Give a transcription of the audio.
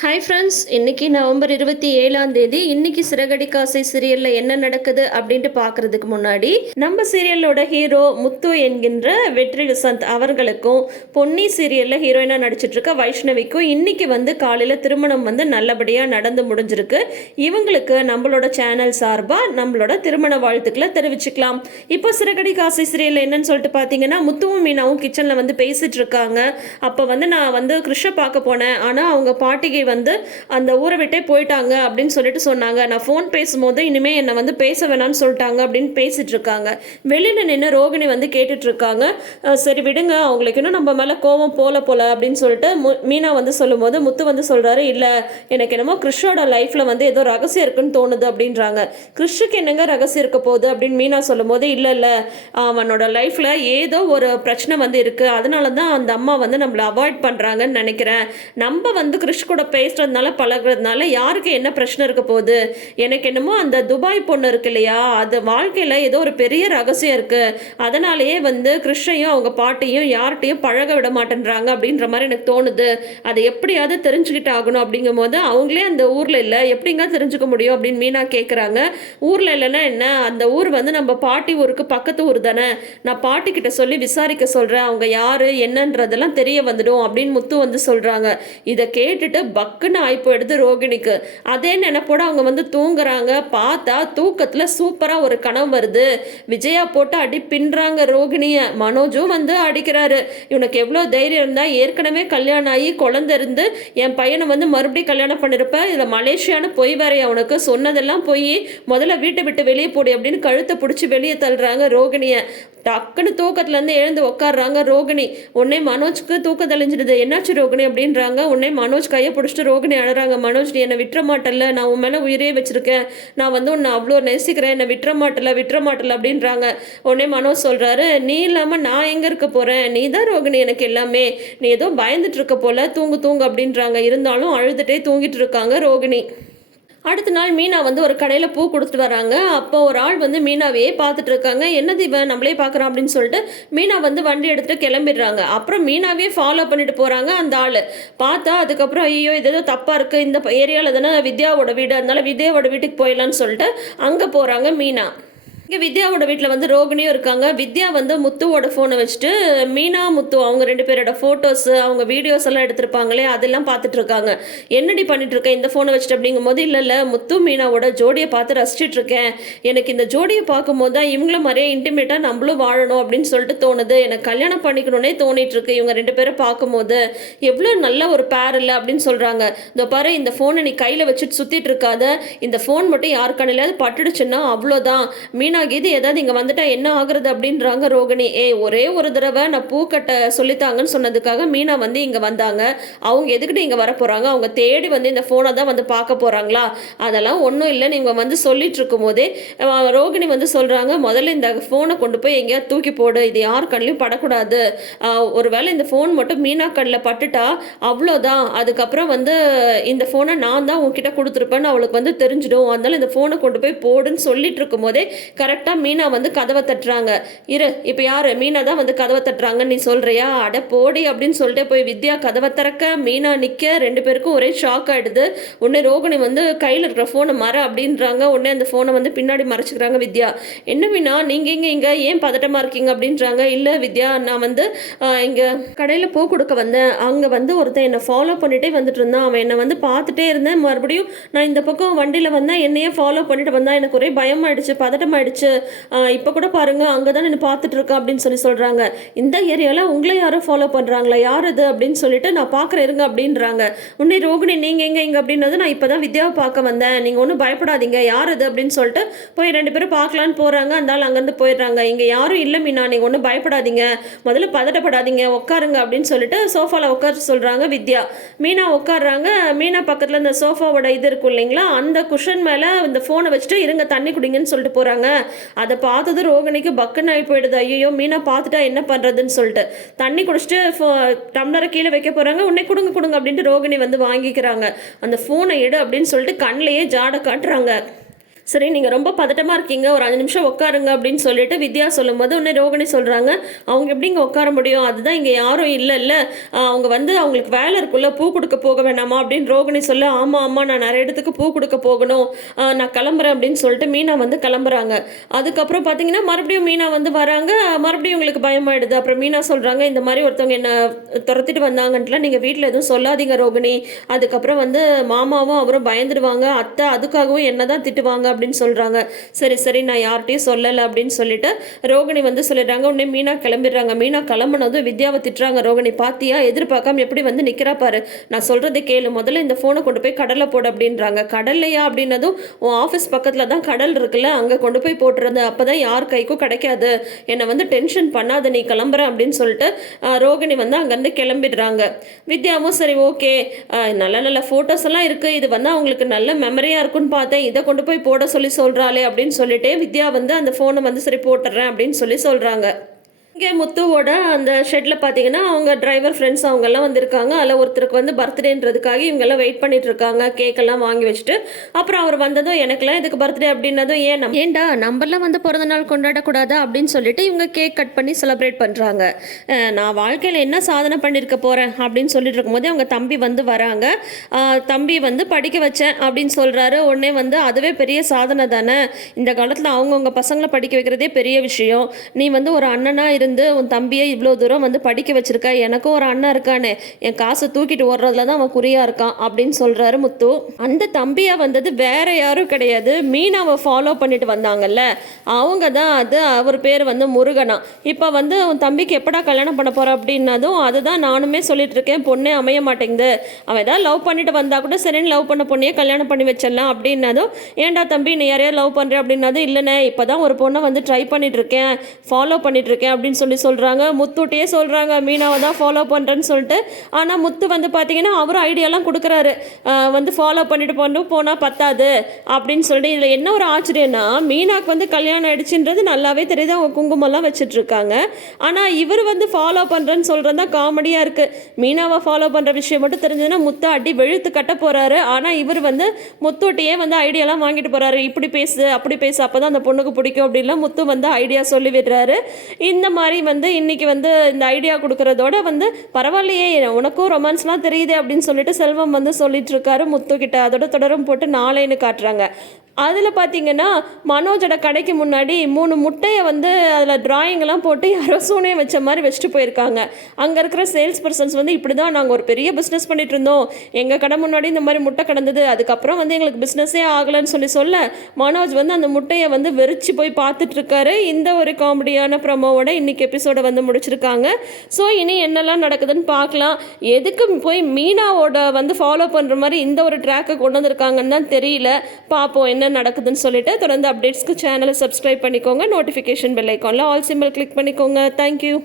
Hi friends இன்னைக்கு November இருபத்தி ஏழாம் தேதி இன்னைக்கு சிறகடி காசை சீரியல்ல என்ன நடக்குது அப்படின்ட்டு பார்க்கறதுக்கு முன்னாடி நம்ம சீரியலோட ஹீரோ முத்து என்கின்ற வெற்றி வசந்த் அவர்களுக்கும் பொன்னி சீரியல்ல ஹீரோயினா நடிச்சிட்டு இருக்க வைஷ்ணவிக்கும் இன்னைக்கு வந்து காலையில திருமணம் வந்து நல்லபடியா நடந்து முடிஞ்சிருக்கு. இவங்களுக்கு நம்மளோட சேனல் சார்பா நம்மளோட திருமண வாழ்த்துக்களை தெரிவிச்சுக்கலாம். இப்போ சிறகடி காசை சீரியல்ல என்னன்னு சொல்லிட்டு பார்த்தீங்கன்னா முத்துவும் மீனாவும் கிச்சன்ல வந்து பேசிட்டு இருக்காங்க அப்போ வந்து நான் வந்து கிருஷ்ண பார்க்க போனேன். ஆனால் அவங்க பாட்டிகை வந்து அந்த ஊரை விட்டே போயிட்டாங்க அப்படின்னு சொல்லிட்டு சொன்னாங்க. நான் ஃபோன் பேசும்போது இனிமே என்னை வந்து பேச வேணாம்னு சொல்லிட்டாங்க அப்படின்னு பேசிட்டு இருக்காங்க. வெளியில் நின்று ரோகிணி வந்து கேட்டுட்டு இருக்காங்க. சரி விடுங்க அவங்களுக்கு இன்னும் நம்ம மேலே கோவம் போல போல அப்படின்னு சொல்லிட்டு மு- மீனா வந்து சொல்லும்போது முத்து வந்து சொல்கிறாரு இல்லை எனக்கு என்னமோ கிறிஷோட லைஃப்பில் வந்து ஏதோ ரகசியம் இருக்குன்னு தோணுது அப்படின்றாங்க. கிறிஷுக்கு என்னங்க ரகசியம் இருக்க போகுது? அப்படின்னு மீனா சொல்லும்போது இல்லை இல்லை அவனோட லைஃப்பில் ஏதோ ஒரு பிரச்சனை வந்து இருக்கு. அதனால தான் அந்த அம்மா வந்து நம்மளை அவாய்ட் பண்ணுறாங்கன்னு நினைக்கிறேன். நம்ம வந்து கிறிஷ் கூட பேசுகிறதுனால பழகுறதுனால யாருக்கு என்ன பிரச்சனை இருக்க போகுது? எனக்கு என்னமோ அந்த துபாய் பொண்ணு இருக்கு இல்லையா? அது வாழ்க்கையில் ஏதோ ஒரு பெரிய ரகசியம் இருக்குது அதனாலேயே வந்து கிருஷ்ணையும் அவங்க பாட்டையும் யார்கிட்டையும் பழக விட மாட்டேன்றாங்க அப்படின்ற மாதிரி எனக்கு தோணுது. அதை எப்படியாவது தெரிஞ்சுக்கிட்டு ஆகணும் அப்படிங்கும்போது அவங்களே அந்த ஊரில் இல்லை எப்படிங்க தெரிஞ்சுக்க முடியும் அப்படின்னு மீனா கேட்குறாங்க ஊரில் இல்லைன்னா என்ன? அந்த ஊர் வந்து நம்ம பாட்டி ஊருக்கு பக்கத்து ஊர் தானே. நான் பாட்டி கிட்ட சொல்லி விசாரிக்க சொல்கிறேன் அவங்க யார் என்னன்றதெல்லாம் தெரிய வந்துடும் அப்படின்னு முத்து வந்து சொல்கிறாங்க இதை கேட்டுட்டு பக்குன்னு ஆயி போயிடுது ரோகிணிக்கு. அதே நினைப்போட அவங்க வந்து தூங்குறாங்க. பார்த்தா தூக்கத்தில் சூப்பராக ஒரு கனவு வருது. விஜயா போட்டு அடி பின்றாங்க ரோகிணியை. மனோஜும் வந்து அடிக்கிறாரு. இவனுக்கு எவ்வளோ தைரியம் இருந்தால் ஏற்கனவே கல்யாணம் ஆகி குழந்த இருந்து என் பையனை வந்து மறுபடியும் கல்யாணம் பண்ணியிருப்பேன் இதில் மலேசியான்னு பொய் வேற அவனுக்கு சொன்னதெல்லாம் போய். முதல்ல வீட்டை விட்டு வெளியே போடு அப்படின்னு கழுத்தை பிடிச்சி வெளியே தள்ளுறாங்க ரோகிணியை. டக்குன்னு தூக்கத்துலேருந்து எழுந்து உட்காடுறாங்க ரோகிணி. உடனே மனோஜ்க்கு தூக்கம் தெளிஞ்சிடுது. என்னாச்சு ரோகிணி அப்படின்றாங்க. உடனே மனோஜ் கையை பிடிச்சிட்டு ரோகிணி அழறாங்க. மனோஜ் நீ என்னை விட்டுற மாட்டல நான் உன் மேலே உயிரே வச்சிருக்கேன். நான் வந்து உன்னை அவ்வளோ நேசிக்கிறேன். என்னை விட்டுற மாட்டல விட்டுற மாட்டல அப்படின்றாங்க. உடனே மனோஜ் சொல்கிறாரு நீ இல்லாமல் நான் எங்கே இருக்க போகிறேன் நீ தான் ரோகிணி எனக்கு எல்லாமே. நீ ஏதோ பயந்துட்டு இருக்க போல. தூங்கு தூங்கு அப்படின்றாங்க. இருந்தாலும் அழுதுகிட்டே தூங்கிட்டு இருக்காங்க ரோகிணி. அடுத்த நாள் மீனா வந்து ஒரு கடையில் பூ கொடுத்துட்டு வராங்க அப்போ ஒரு ஆள் வந்து மீனாவையே பார்த்துட்டு இருக்காங்க. என்னது இவன்? நம்மளே பார்க்குறான் அப்படின்னு சொல்லிட்டு மீனா வந்து வண்டி எடுத்துட்டு கிளம்பிடுறாங்க. அப்புறம் மீனாவே ஃபாலோ பண்ணிட்டு போகிறாங்க அந்த ஆள். பார்த்தா அதுக்கப்புறம் ஐயோ இது ஏதோ தப்பாக இருக்குது இந்த ஏரியாவில் தானே வித்யாவோட வீடு அதனால வித்யாவோட வீட்டுக்கு போயிடலான்னு சொல்லிட்டு அங்கே போகிறாங்க மீனா. இங்கே வித்யாவோட வீட்டில் வந்து ரோகிணியும் இருக்காங்க. வித்யா வந்து முத்துவோட ஃபோனை வச்சுட்டு மீனா முத்து அவங்க ரெண்டு பேரோட ஃபோட்டோஸ் அவங்க வீடியோஸ் எல்லாம் எடுத்திருப்பாங்களே அதெல்லாம் பார்த்துட்டு இருக்காங்க என்னடி பண்ணிட்டு இருக்கேன் இந்த ஃபோனை வச்சுட்டு அப்படிங்கும்போது இல்லை இல்லை முத்து மீனாவோட ஜோடியை பார்த்து ரசிச்சிட்டு இருக்கேன் எனக்கு இந்த ஜோடியை பார்க்கும்போது தான் இவங்கள மாதிரியே இன்டிமேட்டாக நம்மளும் வாழணும் அப்படின்னு சொல்லிட்டு தோணுது. எனக்கு கல்யாணம் பண்ணிக்கணும்னே தோணிட்டு இருக்கு இவங்க ரெண்டு பேரும் பார்க்கும்போது. எவ்வளோ நல்ல ஒரு பேர் இல்லை அப்படின்னு சொல்கிறாங்க இதோ பாரு இந்த ஃபோனை நீ கையில் வச்சுட்டு சுற்றிட்டு இருக்காத இந்த ஃபோன் மட்டும் யார் கண்ணிலாவது பட்டுடுச்சுன்னா அவ்வளோதான். மீனா கீது ஏதாவது இங்கே வந்துட்டா என்ன ஆகுறது அப்படின்றாங்க ரோகிணி. ஏ ஒரே ஒரு தடவை நான் பூ கட்ட சொல்லித்தாங்கன்னு சொன்னதுக்காக மீனா வந்து இங்கே வந்தாங்க. அவங்க எதுக்கிட்ட இங்கே வர போகிறாங்க அவங்க தேடி வந்து இந்த ஃபோனை தான் வந்து பார்க்க போகிறாங்களா அதெல்லாம் ஒன்றும் இல்லை நீங்கள் வந்து சொல்லிட்டு இருக்கும்போதே ரோகிணி வந்து சொல்கிறாங்க முதல்ல இந்த ஃபோனை கொண்டு போய் எங்கேயாவது தூக்கி போடு. இது யார் கண்ணிலையும் படக்கூடாது. ஒரு ஒருவேளை இந்த ஃபோன் மட்டும் மீனா கண்ணில் பட்டுட்டா அவ்வளோதான். அதுக்கப்புறம் வந்து இந்த ஃபோனை நான் தான் உங்ககிட்ட கொடுத்துருப்பேன்னு அவளுக்கு வந்து தெரிஞ்சிடும். அதனால இந்த ஃபோனை கொண்டு போய் போடுன்னு சொல்லிட்டு இருக்கும்போதே கரெக்டாக மீனா வந்து கதவை தட்டுறாங்க. இரு இப்போ யார்? மீனா தான் வந்து கதவை தட்டுறாங்கன்னு நீ சொல்கிறியா அட போடி அப்படின்னு சொல்லிட்டு போய் வித்யா கதவை திறக்க மீனா நிற்க ரெண்டு பேருக்கும் ஒரே ஷாக் ஆகிடுது உடனே ரோகிணி வந்து கையில் இருக்கிற ஃபோனை மற அப்படின்றாங்க. உடனே அந்த ஃபோனை வந்து பின்னாடி மறைச்சிக்கிறாங்க வித்யா. என்ன மீனா? நீங்கள் இங்கே இங்கே? ஏன் பதட்டமாக இருக்கீங்க? அப்படின்றாங்க. இல்லை வித்யா நான் வந்து இங்கே கடையில் பூ கொடுக்க வந்தேன். அங்கே வந்து ஒருத்தன் என்னை ஃபாலோ பண்ணிகிட்டே வந்துட்டு இருந்தான். அவன் என்னை வந்து பார்த்துட்டே இருந்தேன். மறுபடியும் நான் இந்த பக்கம் வண்டியில் வந்தால் என்னையே ஃபாலோ பண்ணிட்டு வந்தான் எனக்கு ஒரே பயமாயிடுச்சு பதட்டமாயிடுச்சு இப்போ கூட பாருங்க அங்கே தான் நான் பார்த்துட்டு இருக்கேன் அப்படின்னு சொல்லி சொல்கிறாங்க இந்த ஏரியாவில் உங்களை யாரும் ஃபாலோ பண்ணுறாங்களா யார் அது? அப்படின்னு சொல்லிட்டு நான் பார்க்குறேன் இருங்க அப்படின்றாங்க. உன்னை ரோகிணி நீங்கள் எங்கே இங்கே அப்படின்னது நான் இப்போ தான் வித்யாவை பார்க்க வந்தேன். நீங்கள் ஒன்றும் பயப்படாதீங்க. யார் அது? அப்படின்னு சொல்லிட்டு போய் ரெண்டு பேரும் பார்க்கலான்னு போகிறாங்க அந்த ஆள் அங்கேருந்து போயிடுறாங்க. இங்கே யாரும் இல்லை மீனா. நீங்கள் ஒன்றும் பயப்படாதீங்க. முதல்ல பதட்டப்படாதீங்க. உட்காருங்க அப்படின்னு சொல்லிட்டு சோஃபாவில் உட்கார சொல்கிறாங்க வித்யா. மீனா உட்காடுறாங்க மீனா பக்கத்தில் இந்த சோஃபாவோட இது இருக்கும் இல்லைங்களா? அந்த குஷன் மேலே இந்த ஃபோனை வச்சுட்டு இருங்க தண்ணி குடிங்கன்னு சொல்லிட்டு போகிறாங்க அதை பார்த்தது ரோகிணிக்கு பக்குன்னு ஆகி போயிடுது. ஐயோ மீனை பார்த்துட்டா என்ன பண்ணுறதுன்னு சொல்லிட்டு. தண்ணி குடிச்சிட்டு டம்ளரை கீழே வைக்க போகிறாங்க உன்னை கொடுங்க கொடுங்க அப்படின்ட்டு ரோகிணி வந்து வாங்கிக்கிறாங்க. அந்த ஃபோனை எடு அப்படின்னு சொல்லிட்டு கண்ணிலேயே ஜாட காட்டுறாங்க. சரி நீங்கள் ரொம்ப பதட்டமாக இருக்கீங்க ஒரு அஞ்சு நிமிஷம் உட்காருங்க அப்படின்னு சொல்லிட்டு வித்யா சொல்லும்போது உடனே ரோகிணி சொல்கிறாங்க அவங்க எப்படி இங்கே உட்கார முடியும்? அதுதான் இங்கே யாரும் இல்லைல்ல. அவங்க வந்து அவங்களுக்கு வேலை இருக்குள்ள பூ கொடுக்க போக வேணாமா? அப்படின்னு ரோகிணி சொல்ல ஆமாம் ஆமாம் நான் நிறைய இடத்துக்கு பூ கொடுக்க போகணும். நான் கிளம்புறேன் அப்படின்னு சொல்லிட்டு மீனா வந்து கிளம்புறாங்க. அதுக்கப்புறம் பார்த்தீங்கன்னா மறுபடியும் மீனா வந்து வராங்க. மறுபடியும் உங்களுக்கு பயமாயிடுது. அப்புறம் மீனா சொல்கிறாங்க இந்த மாதிரி ஒருத்தவங்க என்ன துரத்திட்டு வந்தாங்கன்ட்டுலாம் நீங்கள் வீட்டில் எதுவும் சொல்லாதீங்க ரோகிணி. அதுக்கப்புறம் வந்து மாமாவும் அவரும் பயந்துடுவாங்க. அத்தை அதுக்காகவும் என்ன தான் திட்டுவாங்க அப்படின்னு சொல்கிறாங்க சரி சரி நான் யார்கிட்டையும் சொல்லலை அப்படின்னு சொல்லிட்டு ரோகிணி வந்து சொல்லிடுறாங்க. உடனே மீனா கிளம்பிடுறாங்க. மீனா கிளம்புனதும் வித்யாவை திட்டுறாங்க. ரோகிணி பாத்தியா? எதிர்பார்க்காம எப்படி வந்து நிற்கிறா பாரு. நான் சொல்கிறது கேளு. முதல்ல இந்த ஃபோனை கொண்டு போய் கடலில் போடு அப்படின்றாங்க. கடல்லையா? அப்படின்னதும் உன் ஆஃபீஸ் பக்கத்தில் தான் கடல் இருக்குல்ல. அங்கே கொண்டு போய் போட்டுறது. அப்போ தான் யார் கைக்கும் கிடைக்காது. என்னை வந்து டென்ஷன் பண்ணாத. நீ கிளம்புற அப்படின்னு சொல்லிட்டு ரோகிணி வந்து அங்கேருந்து கிளம்பிடுறாங்க. வித்யாவும் சரி ஓகே. நல்ல நல்ல ஃபோட்டோஸ் எல்லாம் இருக்குது இது வந்து அவங்களுக்கு நல்ல மெமரியாக இருக்குன்னு பார்த்தேன். இதை கொண்டு போய் போட சொல்லி சொல்கிறாளே அப்படின்னு சொல்லிட்டு வித்யா வந்து அந்த ஃபோனை வந்து சரி போட்டுடுறேன் அப்படின்னு சொல்லி சொல்கிறாங்க இங்கே முத்துவோட அந்த ஷெட்டில் பார்த்தீங்கன்னா அவங்க டிரைவர் ஃப்ரெண்ட்ஸ் அவங்கெல்லாம் வந்திருக்காங்க. அதில் ஒருத்தருக்கு வந்து பர்த்டேன்றதுக்காக இவங்கெல்லாம் வெயிட் பண்ணிட்டு இருக்காங்க கேக்கெல்லாம் வாங்கி வச்சுட்டு. அப்புறம் அவர் வந்ததும் எனக்கெல்லாம் இதுக்கு பர்த்டே அப்படின்னதும் ஏன் ஏண்டா ஏன்டா நம்மளாம் வந்து பிறந்த நாள் கொண்டாடக்கூடாதா அப்படின்னு சொல்லிட்டு இவங்க கேக் கட் பண்ணி செலிப்ரேட் பண்ணுறாங்க நான் வாழ்க்கையில் என்ன சாதனை பண்ணியிருக்க போகிறேன் அப்படின்னு சொல்லிட்டு இருக்கும்போதே அவங்க தம்பி வந்து வராங்க. தம்பி வந்து படிக்க வச்சேன் அப்படின்னு சொல்கிறாரு உடனே வந்து அதுவே பெரிய சாதனை தானே. இந்த காலத்தில் அவங்கவுங்க பசங்களை படிக்க வைக்கிறதே பெரிய விஷயம். நீ வந்து ஒரு அண்ணனாக இருந்து உன் தம்பியை இவ்வளோ தூரம் வந்து படிக்க வச்சிருக்க எனக்கும் ஒரு அண்ணன் இருக்கானே என் காசை தூக்கிட்டு ஓடுறதுல தான் அவன் குறியா இருக்கான் அப்படின்னு சொல்கிறாரு முத்து. அந்த தம்பியை வந்தது வேற யாரும் கிடையாது. மீனாவை ஃபாலோ பண்ணிட்டு வந்தாங்கல்ல. அவங்க தான் அது அவர் பேர் வந்து முருகனா. இப்போ வந்து உன் தம்பிக்கு எப்படா கல்யாணம் பண்ண போற அப்படின்னதும் அதுதான் நானுமே சொல்லிட்டு இருக்கேன். பொண்ணே அமைய மாட்டேங்குது. அவன் ஏதாவது லவ் பண்ணிட்டு வந்தா கூட சரின்னு லவ் பண்ண பொண்ணையே கல்யாணம் பண்ணி வச்சிடலாம் அப்படின்னதும் ஏன்டா தம்பி நீ யாரையா லவ் பண்ணுற அப்படின்னதும் இல்லைண்ணே இப்போ தான் ஒரு பொண்ணை வந்து ட்ரை பண்ணிட்டு இருக்கேன் ஃபாலோ பண்ணிட்டு இருக்கேன் அப்படின்னு சொல்லி சொல்கிறாங்க முத்துட்டே சொல்கிறாங்க மீனாவை தான் ஃபாலோ பண்ணுறேன்னு சொல்லிட்டு. ஆனால் முத்து வந்து பார்த்தீங்கன்னா அவரும் ஐடியாலாம் கொடுக்குறாரு. வந்து ஃபாலோ பண்ணிட்டு போன போனால் பத்தாது அப்படின்னு சொல்லிட்டு இதில் என்ன ஒரு ஆச்சரியம்னா மீனாக்கு வந்து கல்யாணம் ஆயிடுச்சுன்றது நல்லாவே தெரியுது. அவங்க குங்குமம்லாம் வச்சுட்ருக்காங்க. ஆனால் இவர் வந்து ஃபாலோ பண்ணுறேன்னு சொல்கிறது தான் காமெடியாக இருக்குது மீனாவை ஃபாலோ பண்ணுற விஷயம் மட்டும் தெரிஞ்சதுன்னா முத்து அடி வெழுத்து கட்ட போகிறாரு ஆனால் இவர் வந்து முத்துட்டியே வந்து ஐடியாலாம் வாங்கிட்டு போகிறாரு இப்படி பேசு அப்படி பேசு அப்போ தான் அந்த பொண்ணுக்கு பிடிக்கும் அப்படின்லாம் முத்து வந்து ஐடியா சொல்லி விடுறாரு. இந்த மாதிரி வந்து இன்னைக்கு வந்து இந்த ஐடியா கொடுக்குறதோட வந்து பரவாயில்லையே உனக்கும் ரொமான்ஸ்லாம் தெரியுது அப்படின்னு சொல்லிட்டு செல்வம் வந்து சொல்லிட்டு இருக்காரு. முத்துக்கிட்ட அதோட தொடரும் போட்டு நாளைன்னு காட்டுறாங்க. அதில் பார்த்தீங்கன்னா மனோஜோட கடைக்கு முன்னாடி மூணு முட்டையை வந்து அதில் டிராயிங்லாம் போட்டு யாரோ சூனே வச்ச மாதிரி வச்சுட்டு போயிருக்காங்க. அங்கே இருக்கிற சேல்ஸ் பர்சன்ஸ் வந்து இப்படி தான் நாங்கள் ஒரு பெரிய பிஸ்னஸ் பண்ணிட்டு இருந்தோம். எங்கள் கடை முன்னாடி இந்த மாதிரி முட்டை கிடந்தது. அதுக்கப்புறம் வந்து எங்களுக்கு பிஸ்னஸே ஆகலைன்னு சொல்லி சொல்ல மனோஜ் வந்து அந்த முட்டையை வந்து வெறிச்சு போய் பார்த்துட்ருக்காரு இந்த ஒரு காமெடியான ப்ரமோவோட இன்றைக்கி எபிசோடை வந்து முடிச்சிருக்காங்க. ஸோ இனி என்னெல்லாம் நடக்குதுன்னு பார்க்கலாம். எதுக்கு போய் மீனாவோட வந்து ஃபாலோ பண்ணுற மாதிரி இந்த ஒரு ட்ராக்கை கொண்டு வந்திருக்காங்கன்னு தான் தெரியல. பார்ப்போம் என்ன என்ன நடக்குதுன்னு சொல்லிட்டு தொடர்ந்து அப்டேட்ஸ்க்கு சேனலை சப்ஸ்கிரைப் பண்ணிக்கோங்க. நோட்டிஃபிகேஷன் பெல் ஐக்கானில் ஆல் சிம்பிள் கிளிக் பண்ணிக்கோங்க. Thank you